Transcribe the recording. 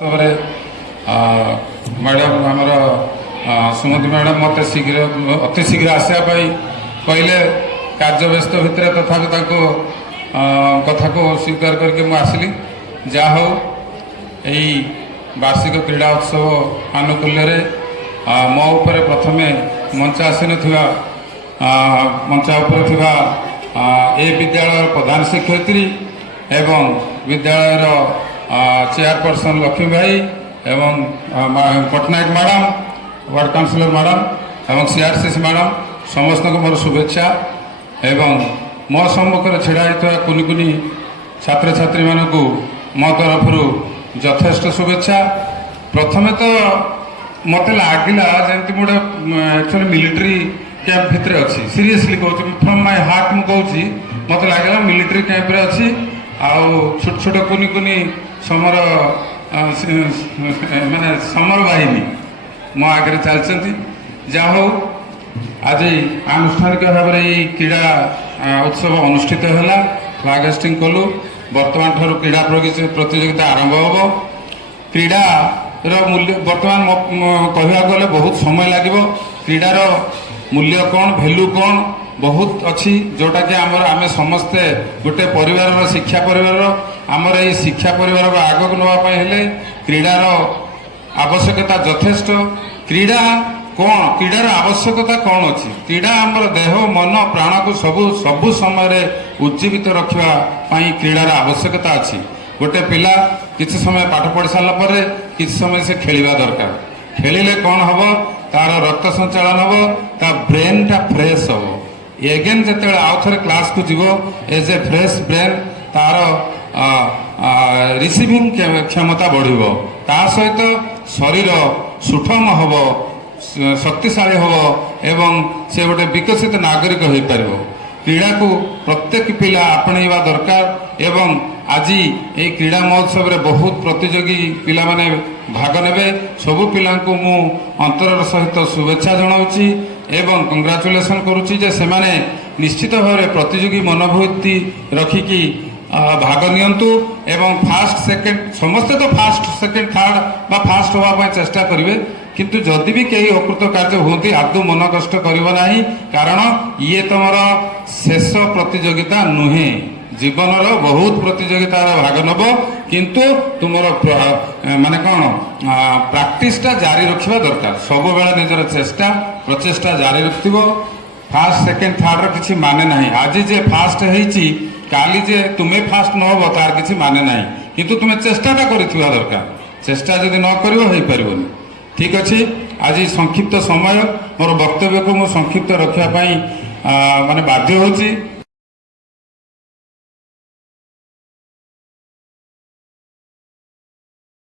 Madam आमर सुमति madam मत शीघ्र अति शीघ्र आसापी कहले कार्य व्यस्त भितर तथा कथा को स्वीकार करके आसली जहा हो यही वार्षिक क्रीड़ा उत्सव आनुकूल्य मो उपर प्रथम मंच आसी मंचा उपर ए विद्यालय प्रधान शिक्षयित्री एवं विद्यालय चेयरपर्सन लक्ष्मी भाई एवं Patnaik madam ward councillor madam एवं सीआरसीसी मैडम समस्त को मोर शुभेच्छा एवं मो सम्मुख छिड़ा कुनि कुनि छात्र छात्री मानक मो तरफ यथेष्ट शुभेच्छा। प्रथमे तो मत लगला जमी गोटे एक्चुअली मिलिट्री कैंप भितर अच्छी सीरियसली कहूँ फ्रॉम माय हार्ट मु कहूँ मत लगला मिलिट्री कैंप रे अच्छी आउ छोट छोट कुनि कुनि समर माने समर बाहिनी मो आगे चलती जहा हो आज आनुष्ठानिक भाव में क्रीड़ा उत्सव अनुष्ठित है फ्लैग होस्टिंग कलु बर्तमान ठार क्रीड़ा प्रतियोगिता आरंभ हम क्रीडार मूल्य बर्तमान कहवा गले बहुत समय लगे क्रीडार मूल्य कौन भैल्यू कौन बहुत अच्छी जोटा कि आम समस्ते गोटे परिवार शिक्षा परिवार आमर ये शिक्षा परिवार को आगक नापी क्रीडार आवश्यकता यथेष्ट क्रीड़ा कौन क्रीडार आवश्यकता कौन अच्छी क्रीड़ा आमर देह मन प्राण को सबु समय उज्जीवित रखापी क्रीडार आवश्यकता अच्छी गोटे पिला किसी समय पाठ पढ़ी सारापर किसी समय से खेलवा दरकार खेलिले कौन हम तार रक्त संचालन हम ता ब्रेन टा फ्रेश हम एगेन जिते आउ थे क्लास को जीव एज ए फ्रेश ब्रेन तार रिसीविंग क्षमता बढ़ ता सहित शरीर सुठम हम शक्तिशाली हम एवं से गोटे विकसित नागरिक हो पार क्रीड़ा को प्रत्येक पिला आपणा दरकार एवं आज ये क्रीड़ा महोत्सव रे बहुत प्रतियोगी पिला माने भाग ने सबू पिला मु अंतर सहित शुभेच्छा जनाऊँगी एवं कंग्राचुलेसन करुच्ची जे से माने निश्चित भाव प्रतियोगी मनोभूति रखिकी भाग नियंतु एवं फास्ट सेकेंड समस्ते तो फास्ट सेकेंड थर्ड बा फास्ट होगा चेष्टा करेंगे किंतु जदि भी कहीं अकृत कार्य होती आदौ मन कष्ट करिवो नाही कारण ये तुमर शेष प्रतियोगिता नुहे जीवन बहुत प्रतियोगिता भाग नब किंतु तुमर माने कौन प्राक्टिसटा जारी रखा दरकार सब बेला निजर चेष्टा प्रचेष्टा जारी रखिबो फास्ट सेकेंड थर्ड किसी माने नहीं आज जे फास्ट होईची काली जे तुम्हें फास्ट न हो तार किसी माने नहीं किंतु तुम्हें चेष्टाटा करिथिबा दरकार चेष्टा जदि न करिवो होई परिबोनी ठीक अच्छे आज संक्षिप्त समय मोर वक्तव्य को मु संक्षिप्त रखा माने बाध्य होची।